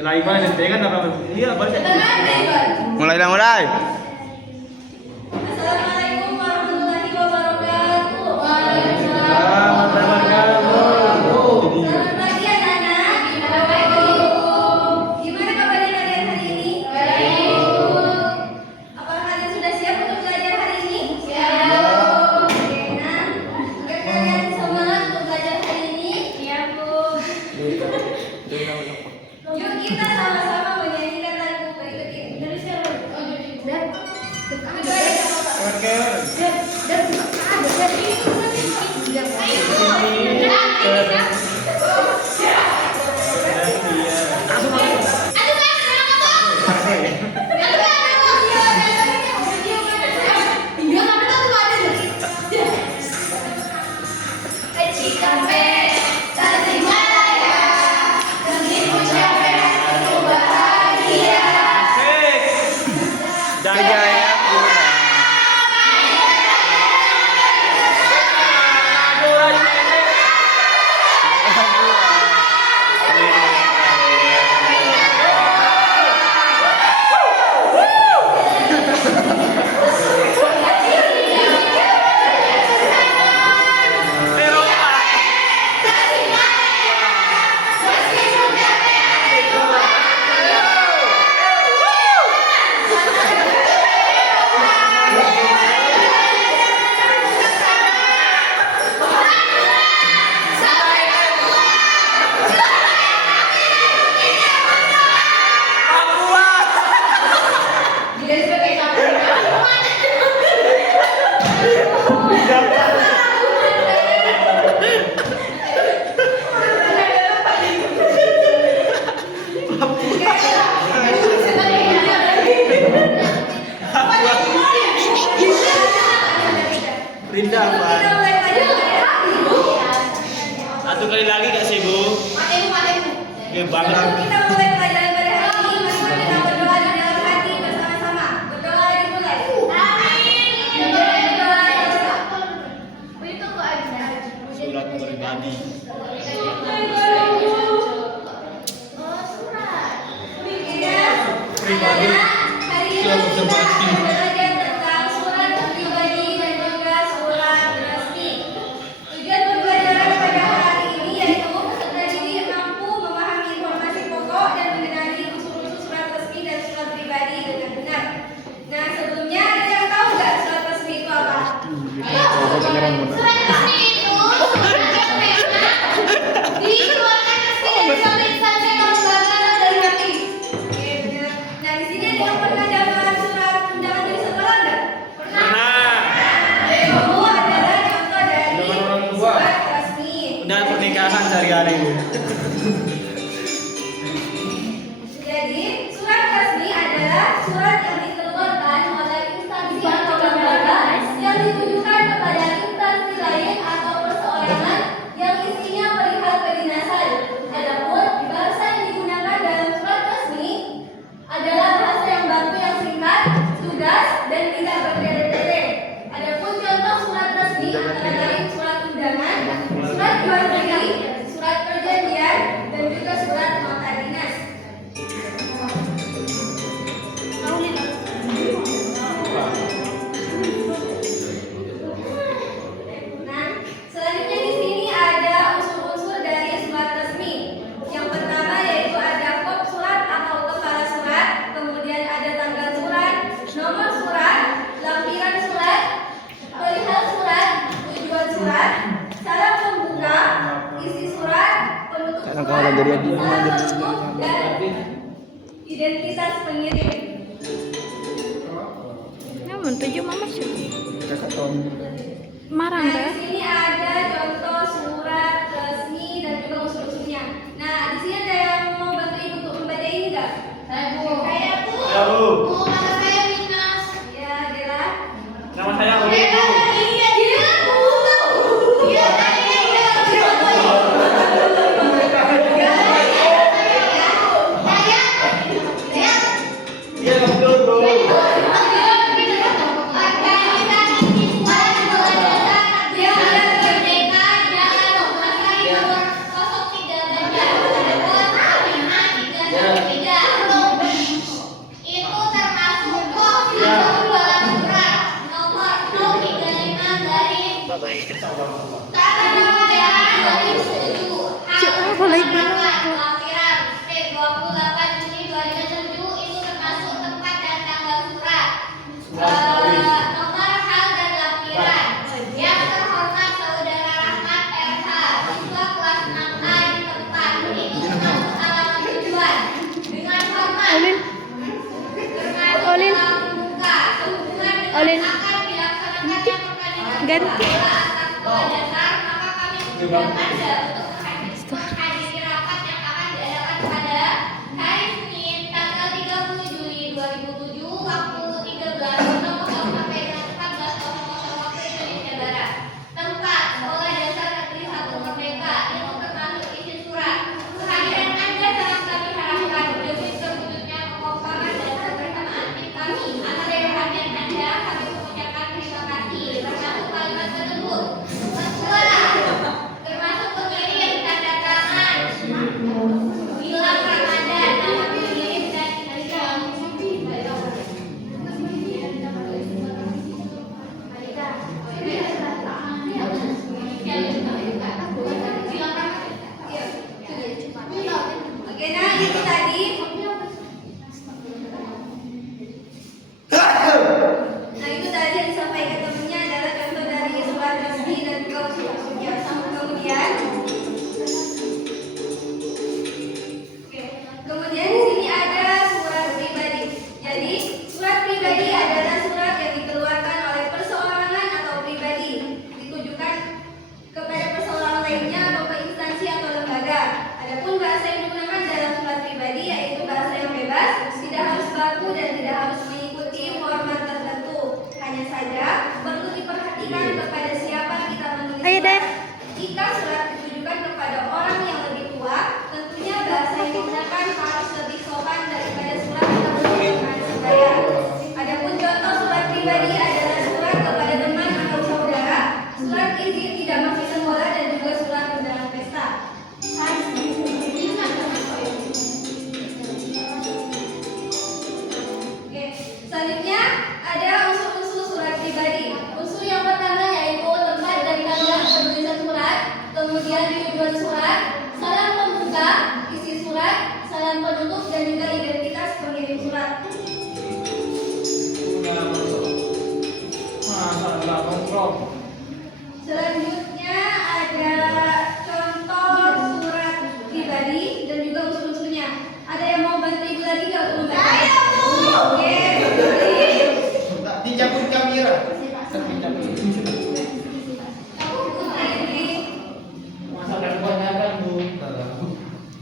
Laiban nanti kan apa? Iya, balik. Mulai lah mulai. Assalamualaikum warahmatullahi wabarakatuh. Waalaikumsalam warahmatullahi wabarakatuh. Selamat pagi anak-anak. Gimana kabarnya kalian hari ini? Baik. Apakah kalian sudah siap untuk belajar hari ini? Siap. Oke, nah, apakah kalian semangat untuk belajar hari ini? Siap, Bu. Yuk kita sama-sama menyanyikan lagu berikut ini. Terus ya, Bu. Rinda apa? Satu kali lagi gak sih, Bu? Ya, bangga. Kita mulai pelajaran pada hari ini. Mari kita berdoa di dalam hati bersama-sama. Berdoa dimulai. Amin. Berdoa Surat pribadi. Hari ini kita akan belajar tentang surat pribadi dan juga surat resmi. Tujuan pembelajaran pada hari ini yaitu peserta didik mampu memahami informasi pokok dan mengenali unsur-unsur surat resmi dan surat pribadi dengan benar. Nah, sebelumnya ada yang tahu nggak surat resmi itu apa? Surat resmi itu dikeluarkan resmi dari sampai instansi kelembagaan dari hati. Oke, benar. Nah, di sini ada yang pernah dapat surat undangan dari sekolah nggak? Pernah. Kamu adalah contoh dari surat resmi. Udah pernikahan sehari-hari. Jadi, surat resmi adalah surat yang dikeluarkan oleh instansi atau lembaga yang ditujukan kepada instansi lain atau perseorangan yang isinya perihal kedinasan. Adapun bahasa yang digunakan dalam surat resmi adalah bahasa yang baku yang singkat, lugas, dan tidak bertele-tele. Adapun contoh surat resmi antara lain surat undangan, surat jual beli, surat perjanjian, dan juga surat nota dinas. Nah, selanjutnya di sini ada unsur-unsur dari surat resmi. Yang pertama yaitu ada kop surat atau kepala surat, kemudian ada tanggal surat, nomor surat, lampiran surat, perihal surat, tujuan surat, syarat pembuka, isi surat, penutup surat, syarat penutup, dan identitas pengirim. Namun tujuh mama sih. Marah Nah, enggak? di sini ada contoh surat resmi dan juga unsur-unsurnya. Nah, di sini ada yang mau bantu ibu untuk membaca ini enggak? Saya, Bu. Saya, Bu. Ya, Bu. Nama saya Minas. Ya, Dela. Nama saya Uli, Bu. Iya, Dela, Bu. Iya, Iya, betul, Bu. Jangan ganti. Bola antar sekolah dasar, maka kami mengundang Anda untuk menghadiri rapat yang akan diadakan pada hari Senin tanggal 30 Juli 2007 waktu 13.00 sampai dengan 14.00 waktu Indonesia Barat. Tempat Sekolah Dasar Negeri 1 Merdeka yang termasuk isi surat. Kehadiran Anda sangat kami harapkan demi terwujudnya kekompakan dan kebersamaan tim kami. Atas perhatian Anda kami mengucapkan terima kasih. Termasuk kalimat tersebut. Kedua, termasuk pengirim tanda tangan bilang Ramadan nama pengirim dan Oke, nah itu tadi. Nah itu tadi yang disampaikan temennya adalah contoh dari surat resmi dan juga usul-usulnya. Kemudian, kemudian di sini ada surat pribadi. Jadi surat pribadi adalah surat yang dikeluarkan oleh perseorangan atau pribadi, ditujukan kepada perseorangan lainnya atau ke instansi atau lembaga. Adapun bahasa yang digunakan dalam surat pribadi yaitu bahasa yang bebas, tidak harus baku dan tidak harus mengikuti format tertentu. Hanya saja perlu diperhatikan kepada siapa kita menulis Ayo, Dek. surat. Jika surat ditujukan kepada orang yang lebih tua, tentunya bahasa yang digunakan harus lebih sopan daripada surat yang menggunakan sebaya. Adapun contoh surat pribadi adalah surat kepada teman atau saudara, surat izin tidak masuk sekolah dan juga surat undangan pesta. Oke, selanjutnya ada unsur-unsur surat pribadi. Unsur yang pertama yaitu tempat dan tanggal penulisan surat, kemudian tujuan surat, salam pembuka, isi surat, salam penutup dan juga identitas pengirim surat. Selanjutnya ada contoh surat pribadi dan juga unsur-unsurnya. Ada yang mau bantu ibu lagi nggak untuk membantu? Saya Bu. Oke. Dicabut kamera.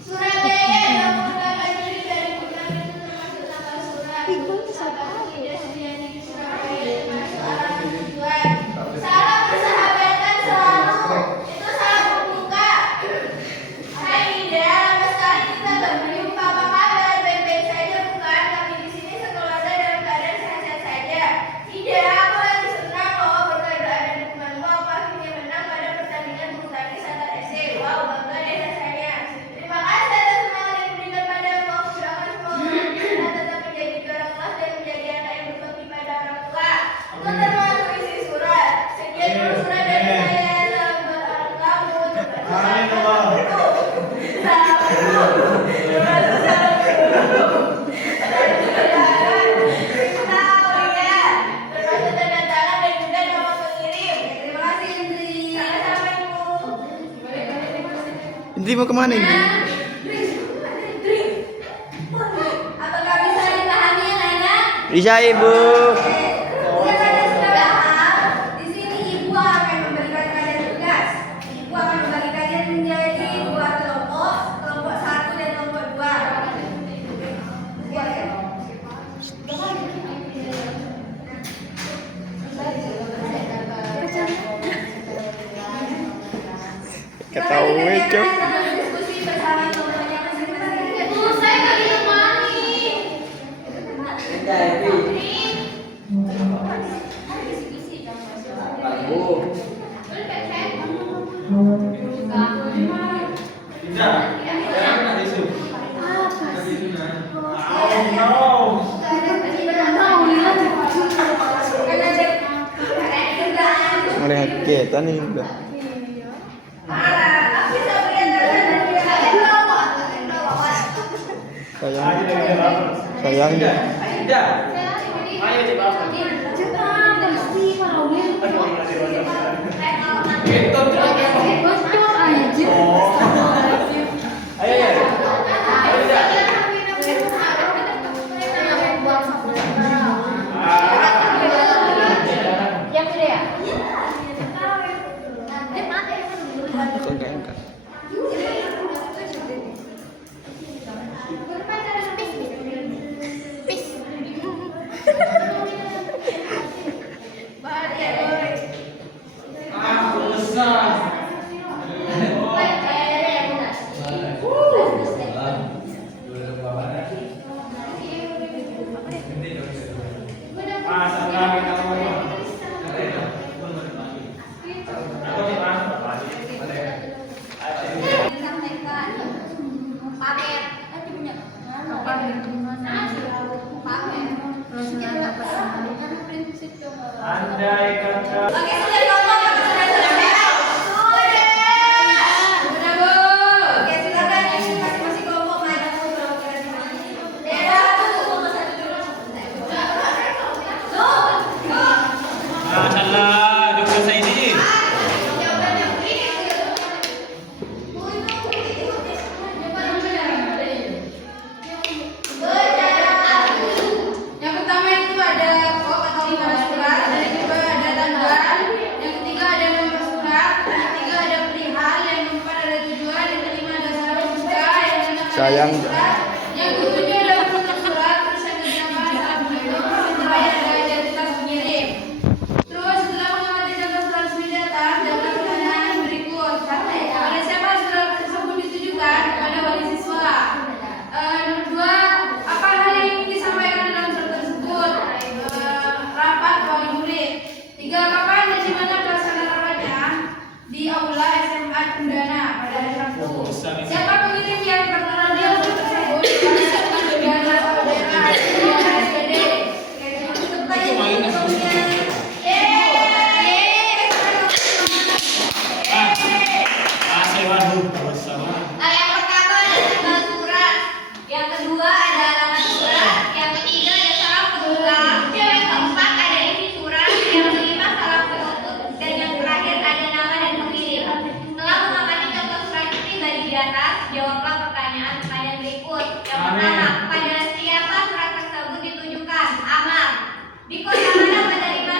Surabaya 28 Juli 2006 termasuk tanggal surat. Salam persahabatan selalu. Itu salam pembuka. Hai Ida, lama sekali kita berjumpa. Apa kabar? Baik-baik saja bukan? Kami di sini sekeluarga dalam keadaan sehat-sehat saja. Ida, aku lagi senang loh berkado ada dukunganmu. Aku akhirnya menang pada pertandingan bulu tangkis antar SD. Wow, bangga deh rasanya. Terima kasih atas semangat yang diberikan padamu. Aku doakan semoga kita tetap menjadi juara kelas dan menjadi anak yang berbakti pada orang tua. Itu termasuk isi surat. Sekian dulu surat dari saya. Salam buat orang kamu. Amin, Allah. Salam dulu. Termasuk salam dulu. Tahu ya. Termasuk tanda tangan dan juga nama pengirim. Terima kasih Indri. Sama-sama Ibu. Indri mau kemana Indri? Apakah bisa dipahami anak-anak? Bisa Ibu. Jika Anda sudah paham, di sini Ibu akan memberikan kalian tugas. Ibu akan membagi kalian menjadi dua kelompok, kelompok 1 dan kelompok 2. Ketahui Cok. Diskusi bersama teman-temannya masing-masing. Bu, saya nggak ditemani. Mulai kegiatan nih udah. Sayang deh. Ayo coba. Andai kata. Oke, sudah ngomong apa sudah selesai? Sudah, Bu. Oke, silakan ini masing-masing kelompok maju kalau kalian di sini. Daerah satu, satu dulu. Masalah Dr. Saidi. Yang pertama itu ada kop atau limang surat, yang kedua ada tanggal, yang ketiga ada nomor surat, yang ketiga ada perihal, yang keempat ada tujuan, yang kelima ada salam buka, yang keenam ada Sayang. surat, yang ketujuh ada penutup surat, terus yang kedelapan assalamualaikum, yang terakhir ada identitas pengirim. Terus setelah mengamati contoh surat resmi di atas, jawablah pertanyaan berikut. Pada siapa surat tersebut ditujukan? Kepada wali siswa. Nomor dua, apa hal yang ingin disampaikan dalam surat tersebut? Rapat wali murid. Tiga, kapan dan di mana pelaksanaan rapatnya? Di aula SMA Cendana pada hari Rabu. Siapa pengirim yang berperan dalam surat tersebut? SMA Cendana Saudara SPD. Untuk pertanyaan berikutnya. Asih waduh. Bersama. Yang pertama ada tanggal surat, yang kedua ada alamat surat, yang ketiga ada salam pembuka, yang keempat ada isi surat, yang kelima salam penutup, dan yang terakhir ada nama dan pengirim. Setelah mengamati contoh surat pribadi di atas, jawablah pertanyaan-pertanyaan berikut. Yang pertama, pada siapa surat tersebut ditujukan? Amar. Di kota mana penerima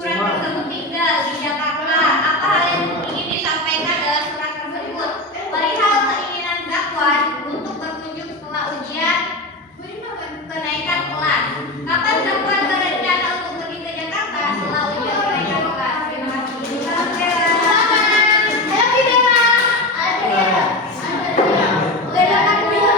surat tersebut tinggal? Di Jakarta. Apa hal yang ingin disampaikan dalam surat tersebut? Perihal keinginan zakwan untuk berkunjung setelah ujian kenaikan kelas. Kapan zakwan berencana untuk pergi ke Jakarta setelah ujian kenaikan kelas? Terima kasih. Salam Bella. Halo Bella. Bella aku ya.